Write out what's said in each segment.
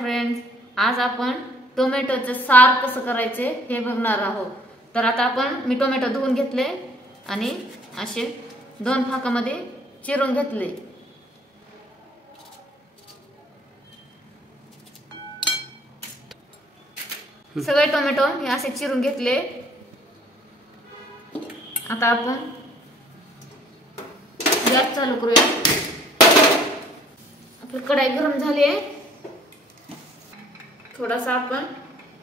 Friends, आज आपण टोमॅटोचे सार कसं करायचे हे बघणार आहोत। तर आता मी टोमॅटो धुवून घेतले आणि असे दोन भागामध्ये चिरून घेतले। सगळे टोमॅटो हे असे चिरून घेतले। आता आपण गॅस चालू करूया। आपली कढाई गरम झाली आहे। थोडासा आपण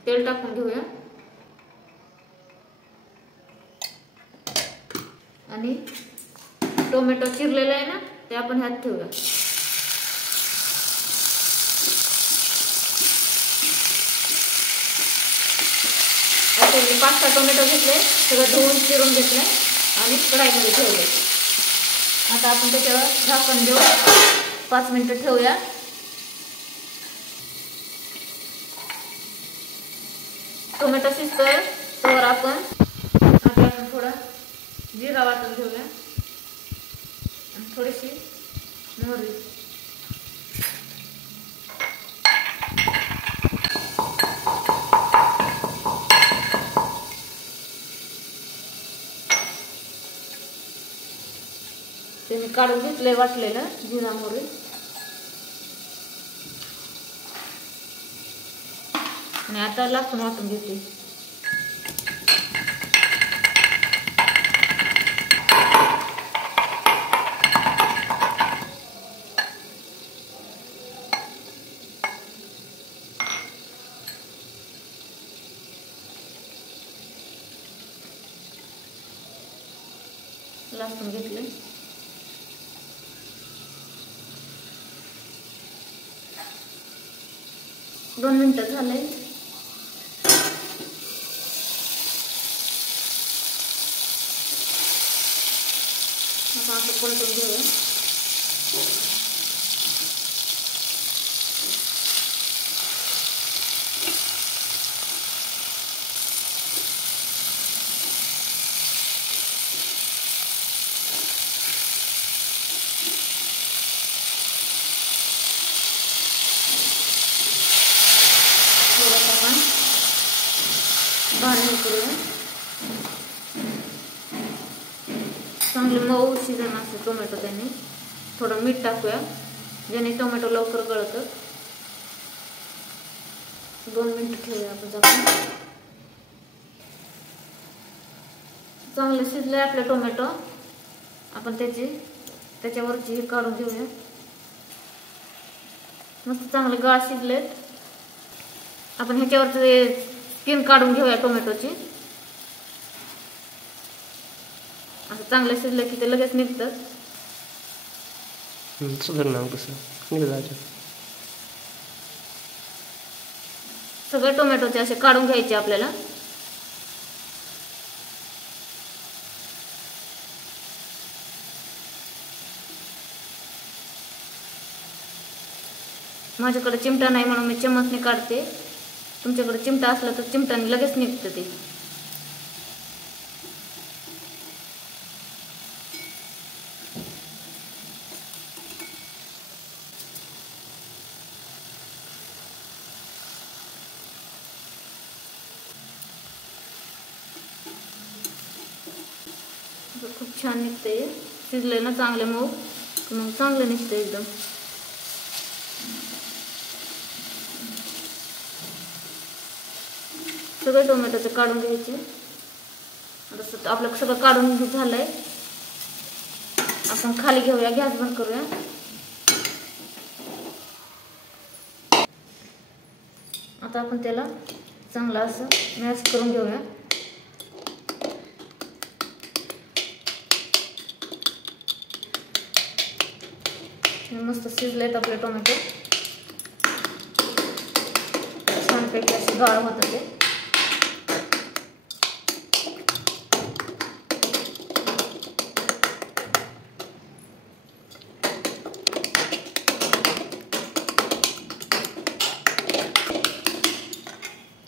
तेल टाकून घेऊया आणि टोमॅटो चिरलेला आहे ना ते आपण ह्यात ठेवूया। आता मी 5-6 टोमॅटो घेतले, सगळं धुवून चिरून घेतले आणि कढाईमध्ये ठेवले। आता आपण त्याच्यावर झाकण देऊ 5 मिनिटं ठेवूया। टोमॅटो शिजतोय तर आपण थोडा जिरा वाटून घेऊया आणि थोडीशी मोहरी। ते मी काढून घेतले वाटलेलं जिरा मोहरी आणि आता लसूण वाटून घेते। लसूण घेतले, दोन मिनिटं झाले। आता आपण पलटून घेऊया। बारीक करूया, चांगले मऊ शिजन असते टोमॅटो। त्याने थोडं मीठ टाकूया ज्याने टोमॅटो लवकर गळतं। 2 मिनिट ठेवूया आपण झाकून। चांगले शिजले आपले टोमॅटो। आपण त्याच्यावरची हे काढून घेऊया। मस्त चांगले गाळ शिजलेत। आपण ह्याच्यावरचे स्किन काढून घेऊया टोमॅटोची। असं चांगलं शिजलं की ते लगेच निघतं। सगळे टोमॅटोचे असे काढून घ्यायचे आपल्याला। माझ्याकडे चिमटा नाही म्हणून मी चमचने काढते। तुमच्याकडे चिमटा असला तर चिमटाने लगेच निघतं ते। खूप छान निघते, शिजले ना चांगले मऊ, मग चांगलं निघतं एकदम। सगळे टोमॅटोचे काढून घ्यायचे। आता आपलं सगळं काढून झालंय। आपण खाली घेऊया, गॅस बंद करूया। आता आपण त्याला चांगलं असं मॅश करून घेऊया। मस्त शिजलेत आपले टोमॅटो, छानपैकी असे गाळ होत ते।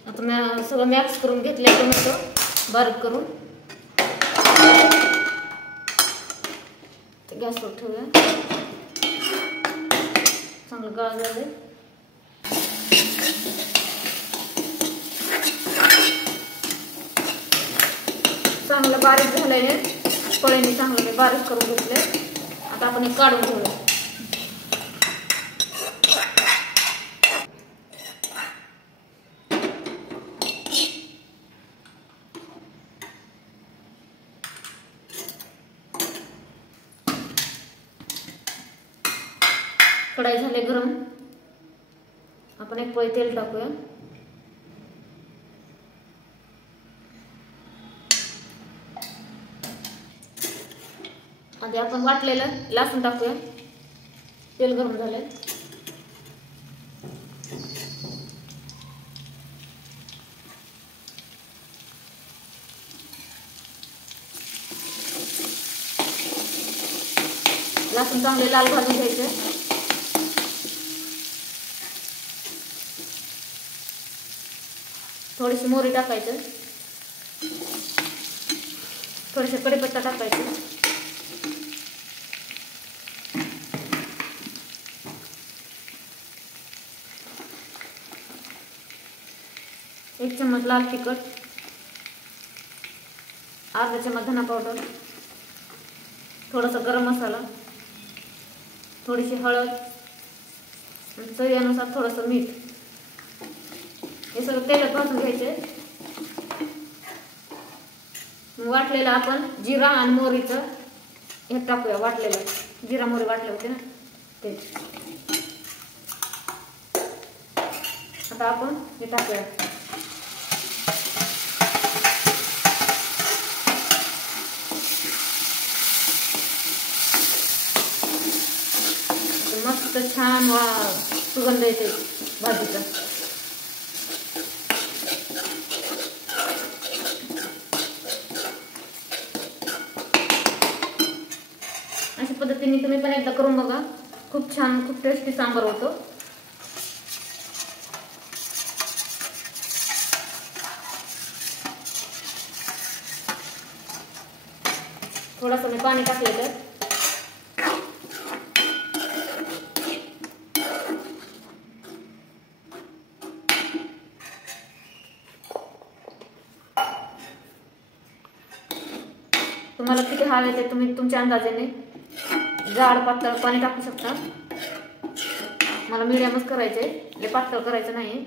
आता मी सगळं मॅक्स करून घेतले टोमॅटो बारीक करून। गॅसवर ठेवूया। चांगलं गाळ झाले। चांगलं बारीक झालंय, पळीने चांगलं बारीक करून घेतले. आता आपण हे काढून घेऊया. कढई झाले गरम. आपण एक पळी तेल टाकूया. आधी आपण वाटलेलं लसूण टाकूया. तेल गरम झालंय. लसूण चांगले लाल भाजून घ्यायचे. थोडीशी मोहरी टाकायचं. थोडेसे कढीपत्ता टाकायचे. एक चम्मच लाल तिखट, अर्धा चम्मच धना पावडर, थोडासा गरम मसाला, थोडीशी हळद, चवीनुसार थोडंसं मीठ. हे सगळं तेलात भाजून घ्यायचे. वाटलेलं आपण जिरा आणि मोहरीचं हे टाकूया. वाटलेलं जिरा मोहरी वाटले होते ना ते. आता आपण हे टाकूया. मस्त छान सुगंध येते भाजीचा. अशा पद्धतीने तुम्ही पण एकदा करून बघा. खूप छान, खूप टेस्टी सांबार होतो. थोडासा मी पाणी टाकले तर तुम्हाला किती हवे ते तुम्ही तुमच्या अंदाजाने जाड पातळ पाणी टाकू शकता. मला मीडियमच करायचे, लय पातळ करायचं नाही.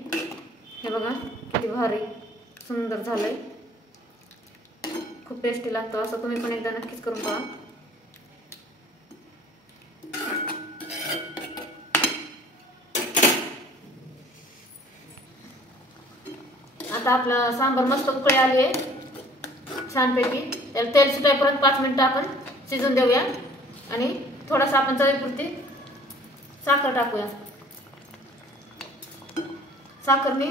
हे बघा किती भारी सुंदर झालंय. खूप टेस्टी लागतं. असं तुम्ही पण एकदा नक्कीच करून पहा. आता आपला सांबार मस्त उकळी आली आहे छानपैकी. त्याला तेल सुटायपर्यंत 5 मिनिटं आपण शिजून देऊया. आणि थोडासा आपण चवीपुरती साखर टाकूया. साखरने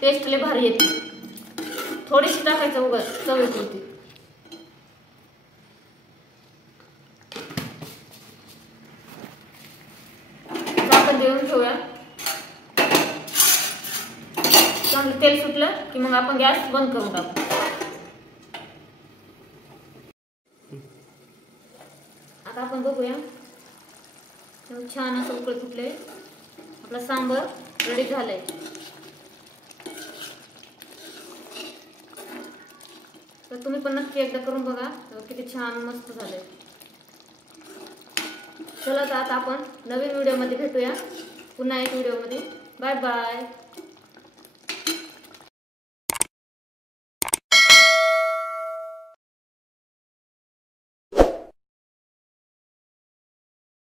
टेस्ट लय भारी येते. थोडीशी टाकायचं उगाच चवीपुरती. साखर देऊन ठेवूया. चांगलं तेल सुटलं की मग आपण गॅस बंद करून टाकू. आता आपण बघूया. छान असं उकळ फुटले. आपला सांबार रेडी झालाय. तर तुम्ही पण नक्की एकदा करून बघा. किती छान मस्त झालंय. चला तर आता आपण नवीन व्हिडिओमध्ये भेटूया. पुन्हा एक व्हिडिओमध्ये. Bye bye.